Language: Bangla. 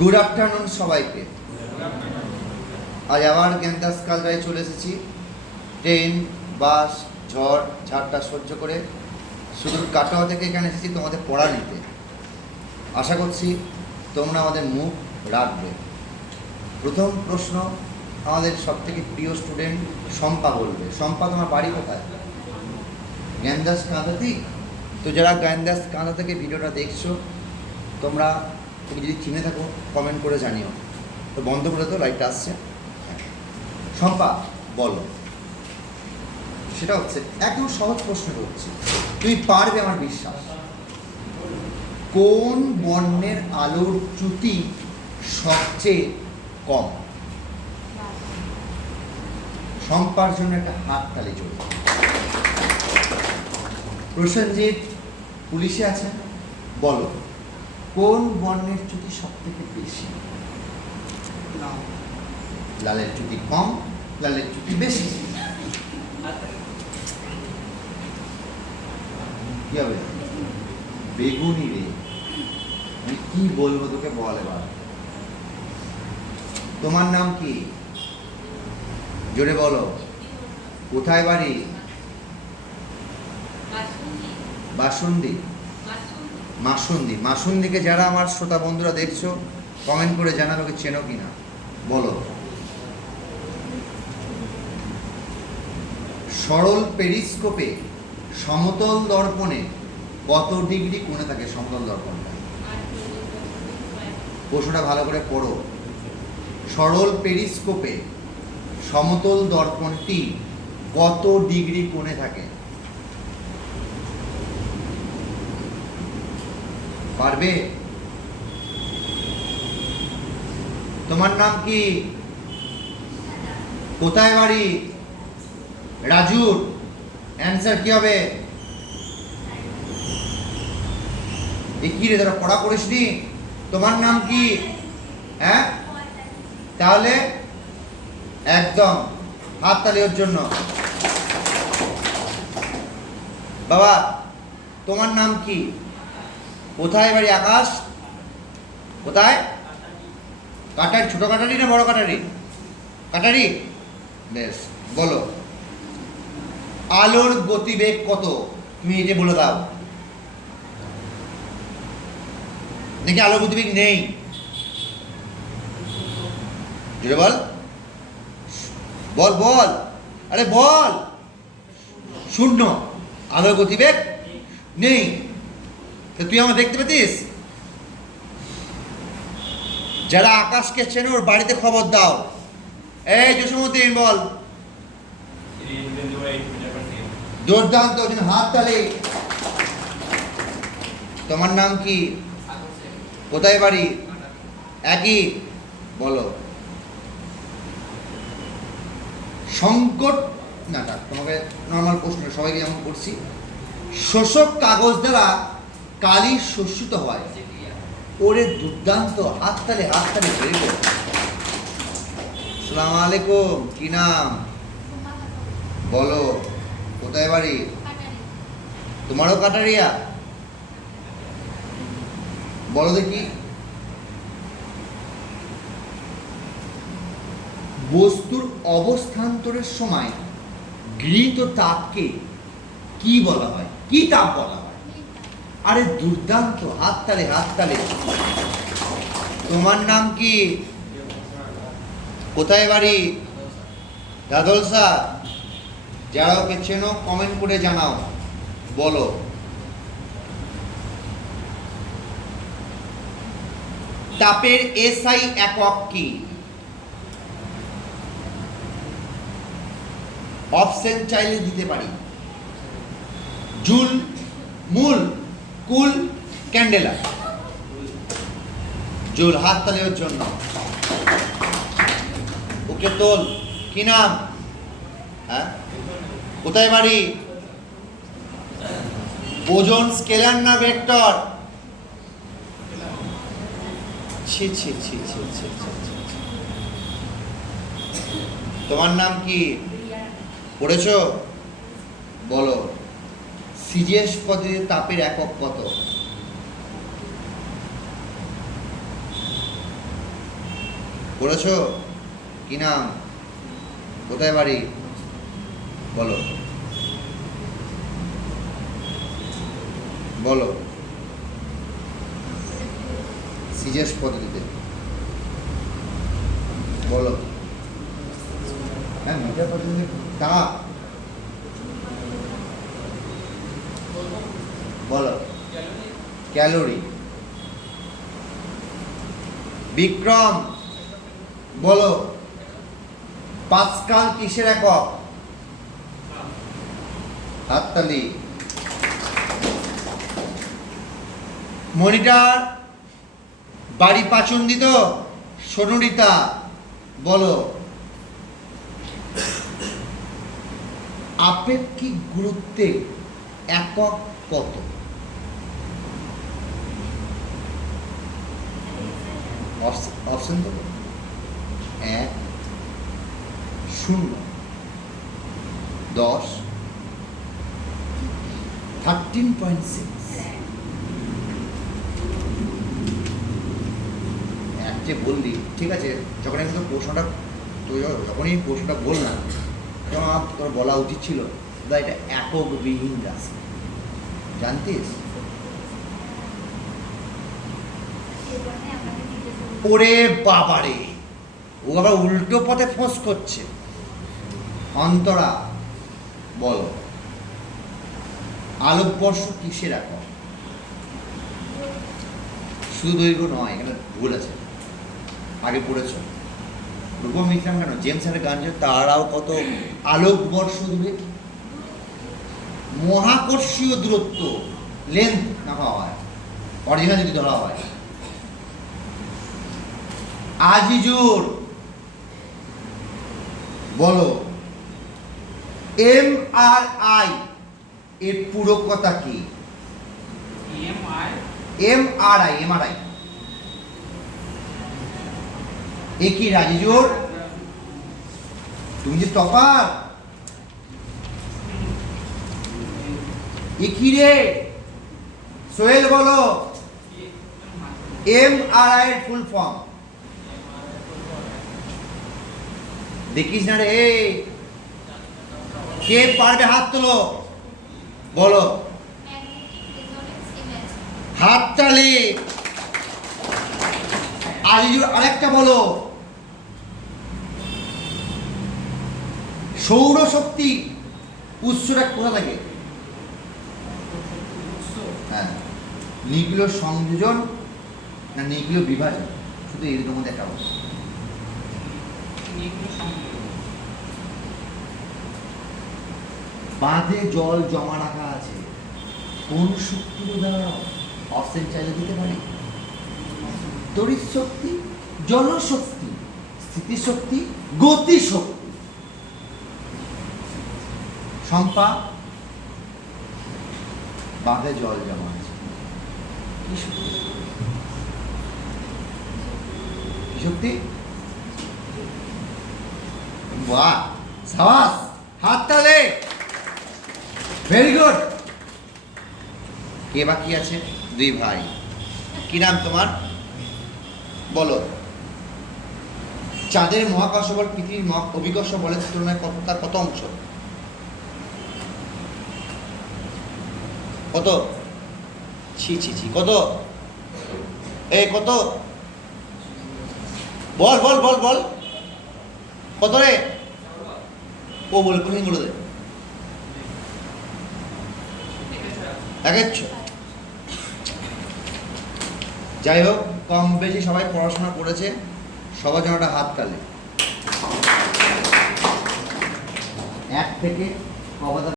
গুড আফটারনুন সবাইকে। আজ আবার জ্ঞানদাস কালরায় চলে এসেছি। ট্রেন, বাস, ঝড় ঝাড়টা সহ্য করে শুধু কাটোয়া থেকে এখানে এসেছি তোমাদের পড়া নিতে। আশা করছি তোমরা আমাদের মুখ রাখবে। প্রথম প্রশ্ন আমাদের সবথেকে প্রিয় স্টুডেন্ট শম্পা বলবে। শম্পা, তোমার বাড়ি কোথায়? জ্ঞানদাস কাঁথা। তো যারা জ্ঞানদাস কাঁথা থেকে ভিডিওটা দেখছো, তোমরা তুমি যদি চিনে থাকো কমেন্ট করে জানিও। তো বন্ধ করে তো, লাইটটা আসছে। শম্পা বলো। সেটা হচ্ছে একদম সহজ প্রশ্ন করছি, তুমি পারবে আমার বিশ্বাস। কোন বর্ণের আলোর চ্যুতি সবচেয়ে কম? শম্পার জন্য একটা হাততালি চলবে। প্রসেনজিৎ পুলিশে আছেন, বলো কোন বর্ণের চ্যুতি সব থেকে বেশি? লালের চ্যুতি কম, লালের চ্যুতি বেশি। কি হবে? বেগুনি রে। আমি কি বলবো তোকে, বল এবার। তোমার নাম কি? জোরে বলো। কোথায় বাড়ি? বাসন্তী। মাসুন্দি। মাসুন্দিকে যারা আমার শ্রোতা বন্ধুরা দেখছো, কমেন্ট করে জানাবে ওকে চেনো কিনা। বলো। সরল পেরিস্কোপে সমতল দর্পণে কত ডিগ্রি কোণে থাকে? সমতল দর্পণটা, প্রশ্নটা ভালো করে পড়ো। সরল পেরিস্কোপে সমতল দর্পণটি কত ডিগ্রি কোণে থাকে? পারবে? তোমার নাম কি? কোথায় বাড়ি? রাজুর। অ্যান্সার কি হবে? কি রে, তারা পড়া করিসনি? তোমার নাম কি? হ্যাঁ, তাহলে একদম হাততালি ওর জন্য। বাবা, তোমার নাম কি? কোথায় বাড়ি? আকাশ। কোথায়? কাটারি। ছোট কাটারি না বড় কাটারি? কাটারি। বেশ, বলো। আলোর গতিবেগ কত? তুমি এটা বলে দাও দেখি। আলোর গতিবেগ নেই, জোরে বল। বল বল, আরে বল। শূন্য। আলোর গতিবেগ নেই। তুই আমার দেখতে পেতিস? যারা আকাশকে চেনে ওর বাড়িতে খবর দাও। এই জসীমউদ্দিন বল। দুর্দান্ত, হাত তালি। তোমার নাম কি? কোথায় বাড়ি? একই। বলো। সংকট না, তোমাকে নর্মাল প্রশ্ন সবাইকে যেমন করছি। শোষক কাগজ দ্বারা কালি শোষিত হয়। ওরে দুর্দান্ত, হাততালি হাততালি। আসসালামু আলাইকুম। কি নাম? বলো। কোথায় বাড়ি? তোমারও কাটারিয়া? বলো দেখি। বস্তুর অবস্থান্তরের সময় গৃহীত তাপকে কি বলা হয়? কি তাপ বলা হয়? আরে দুর্দান্ত, হাততালি হাততালি। তোমার নাম কি? কোথায় বাড়ি? দাদলসা। যারা ওকে চেনো কমেন্ট করে জানাও। বলো। তাপের এসআই একক কি? অপশন চাইলে দিতে পারি। জুল, মূল, কুল, ক্যান্ডেলা। জুল। হাততালি ওর জন্য। ওকে তোল। কি নাম? হ্যাঁ, কোথায় বাড়ি? ওজন স্কেলার না ভেক্টর? ছি ছি ছি ছি ছি ছি। তোমার নাম কি? পড়েছো? বলো। সিজিএস পদ্ধতিতে তাপের একক কত? পড়েছো? কি নাম? কোথায় বাড়ি? বলো বলো। সিজেস পদ্ধতিতে বলো। হ্যাঁ, মিটার পদ্ধতিতে তা বলো। ক্যালোরি। বিক্রম বলো, পাস্কাল কিসের একক? হাততালি। মনিটর বাড়ি পাচন্দিত সোনুরিতা বলো, আপেক্ষিক গুরুত্বের একক কত? অপশন তো 1, 0, 10, 13.6। এক যে বললি, ঠিক আছে, যখন আমি তো প্রশ্নটা যখনই প্রশ্নটা বললাম তখন আমার তোর বলা উচিত ছিল দাদা এটা এককবিহীন রাশি, জানতিস? ওরে বাবারে, ও আবার উল্টো পথে ফোঁস করছে। অন্তরা বলো, আলোকবর্ষ কিসের একক? শুধু দৈর্ঘ্য নয়, এখানে ভুল আছে, আগে পড়েছ। রূপম মিশ্রাম কেন জেমস আর গান, তারাও কত আলোকবর্ষ দূরে। মহাকর্ষীয় দূরত্ব লেন্থ না হয়, অরিজিনাল যদি ধরা হয়। আজিজুর বলো, MRI এর পুরো কথা কি? MRI এ কি রাজিজুর? তুমি যে টপার, এ কি রে? সোহেল বলো, MRI এর ফুল ফর্ম। দেখিস না রে, কে পারবে? হাত তোলো, বলো। হাততালি। আজিজুর আরেকটা বলো। সৌরশক্তি উৎসটা কোথা থাকে? হ্যাঁ, নিউক্লিয় সংযোজন না নিউক্লিয় বিভাজন? শুধু এর মধ্যে একটা বলো। বাঁধে জল জমা রাখা আছে, কোন শক্তির উদাহরণ? অপশন চাইলে দিতে পারি। তড়িৎ শক্তি, জনশক্তি, স্থিতিশক্তি, গতিশক্তি। শম্পা, বাঁধে জল জমা আছে, কি শক্তি? কি শক্তি? বাহ, সাবাস, হাততালি। Very good. কে বাকি আছে? দুই ভাই। কি নাম তোমার? বলো। চাঁদের মহাকর্ষ বল পৃথিবীর অভিকর্ষ বলের তুলনায় তার কত অংশ? কত? ছি ছি ছি, কত? এই কত? বল বল বল বল, কত রে? ও বলে কোনদিন বলে দে। 1/6। যাই হোক, কম বেশি সবাই পড়াশোনা করেছে, সবার জন্য একটা হাততালি। 1 থেকে কবাদা